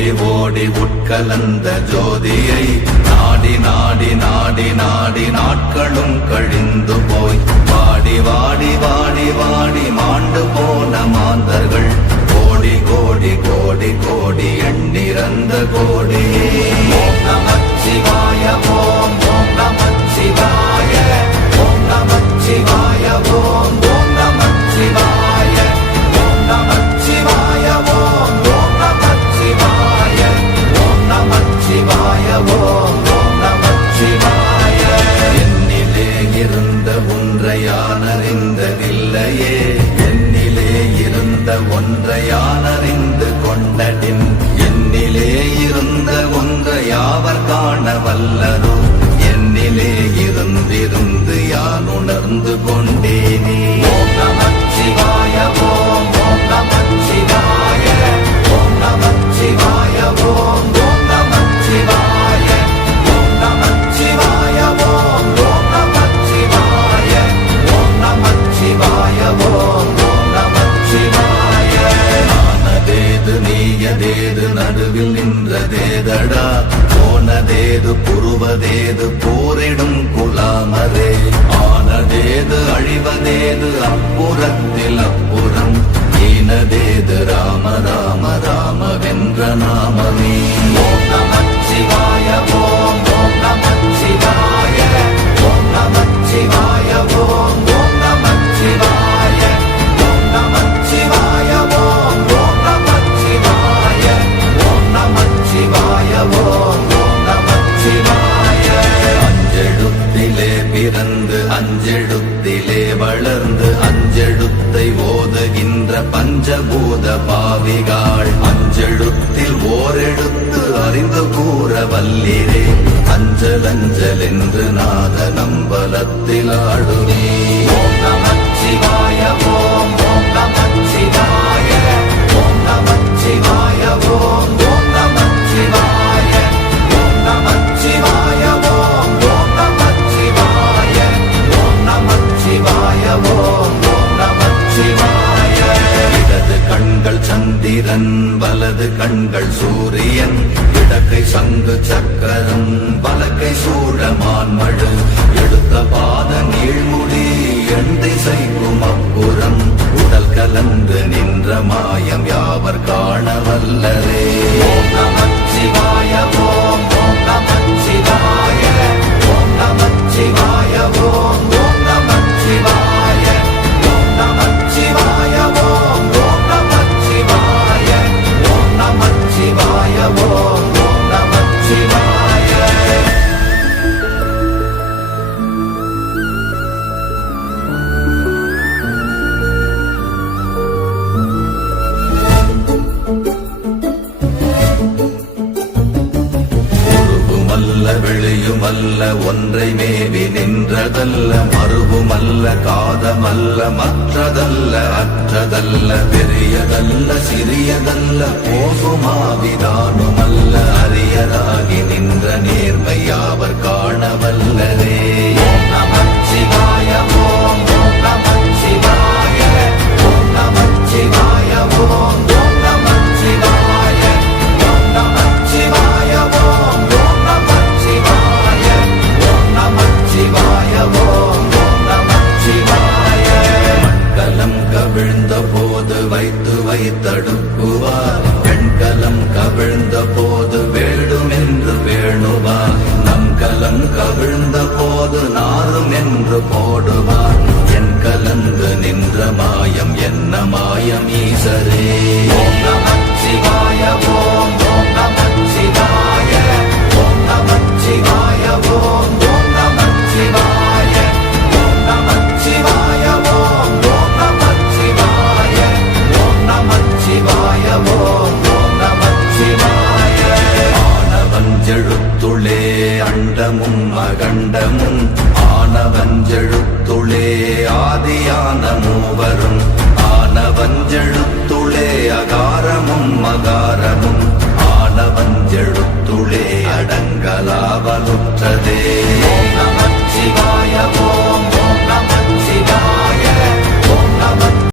ஓடி ஓடி உட்கலந்த ஜோதியை நாடி நாடி நாடி நாடி நாட்களும் கழிந்து போய் வாடி வாடி வாடி வாடி மாண்டு போன மாந்தர்கள் கோடி கோடி கோடி கோடி எண்ணிறந்த கோடி. ஓம் நமச்சிவாய ஓம் ஓம் நமச்சிவாய ஓம் நமச்சிவாய ஓம் ஓம் நமச்சிவாய ஓம் நமச்சிவாய ஓம் ஓம் நமச்சிவாய ஓம் நமச்சிவாய ஓம் ஓம் நமச்சிவாய. என்னிலே இருந்த ஒன்றை யான் அறிந்ததில்லையே, என்னிலே இருந்த ஒன்றை யான் அறிந்து கொண்டடின், என்னிலே இருந்த ஒன்றை யாவர் காண வல்லரோ, என்னிலே இருந்திருந்து யான் உணர்ந்து கொண்டேனே. ஓம் நமச்சிவாய ஓம் ஓம் நமச்சிவாய ஓம் நமச்சிவாய ஓம் ஓம் நமச்சிவாய ஓம் நமச்சிவாய ஓம் ஓம் நமச்சிவாய ஓம் நமச்சிவாய ஓம் ஓம் நமச்சிவாய. ஆனதேது நீயதேது நடுவில் நின்றதேதடா, போனதேது புருவதேது போரிடும் குலாமரே, ஆனதேது அழிவதேது அப்புறத்தில் அப்புறம், ஈனதேது ராம ராம ராமவென்ற நாமமே. ஓம் நமச்சிவாய ஓம் ஓம் நமச்சிவாய ஓம் நமச்சிவாய ஓம் ஓம் நமச்சிவாய ஓம் நமச்சிவாய ஓம் ஓம் நமச்சிவாய ஓம் நமச்சிவாய ஓம் ஓம் நமச்சிவாய. அஞ்செழுத்திலே பிறந்து அஞ்செழுத்திலே வளர்ந்து அஞ்செழுத்தை ஓதுகின்ற பஞ்சபூத பாவிகாள், அஞ்செழுத்தில் ஓரெழுத்து அறிந்து கூற வல்லிரே, அஞ்சல் அஞ்சல் என்று நாத நம்பலத்தில் ஆடுவே. ஓம் நமச்சிவாய ஓம் ஓம் நமச்சிவாய ஓம் நமச்சிவாய ஓம் ஓம் நமச்சிவாய ஓம் நமச்சிவாய ஓம் ஓம் நமச்சிவாய ஓம் நமச்சிவாய ஓம் ஓம் நமச்சிவாய. இடது கண்கள் சந்திரன் வலது கண்கள் சூரியன், இடக்கை சங்கு சக்கரம் வலக்கை சூழமான்மழு, எடுத்த பாத நீழ்முடி எண் திசைக்கும் அப்புறம், உடல் கலந்து நின்ற மாயம் யாவர் காண வல்லரே. ஓம் நமச்சிவாய ஓம் ஓம் நமச்சிவாய ஓம் நமச்சிவாய ஓம் ஓம் நமச்சிவாய ஓம் நமச்சிவாய ஓம் ஓம் நமச்சிவாய ஓம் நமச்சிவாய ஓம் ஓம் நமச்சிவாய. வெளியுமல்ல ஒன்றை மேவி நின்றதல்ல, மறுவுமல்ல காதமல்ல மற்றதல்ல அற்றதல்ல, பெரியதல்ல சிறியதல்ல போகுமாவிதானுமல்ல, அரியராகி நின்ற நேர்மை யாவர் காண வல்லரே. ஓம் நமச்சிவாய ஓம் ஓம் நமச்சிவாய ஓம் நமச்சிவாய ஓம் ஓம் நமச்சிவாய ஓம் நமச்சிவாய ஓம் ஓம் நமச்சிவாய ஓம் நமச்சிவாய ஓம் ஓம் நமச்சிவாய. மண்கலம் கவிழ்ந்த போது வைத்து வைத்தடுக்குவார், பெண்கலம் கவிழ்ந்த போது வேடும் என்று வேணுவார், நம் கலம் கவிழ்ந்த போது நாரும் என்று போடுவார், என் கலந்து நின்ற மாயம் என்ன மாயம் ஈசரே. ஓம் நமச்சிவாய ஓம் ஓம் நமச்சிவாய ஓம் நமச்சிவாய ஓம் ஓம் நமச்சிவாய ஓம் நமச்சிவாய ஓம் ஓம் நமச்சிவாய ஓம் நமச்சிவாய ஓம் ஓம் நமச்சிவாய. ஆனவஞ்செழுத்துளே அண்டமும் அகண்டமும், ஆனவஞ்செழுத்துளே ஆதியான மூவரும், ஆனவஞ்செழுத்துளே அகாரமும் அகாரமும், ஆனவஞ்செழுத்துளே அடங்கலாவலுற்றதே.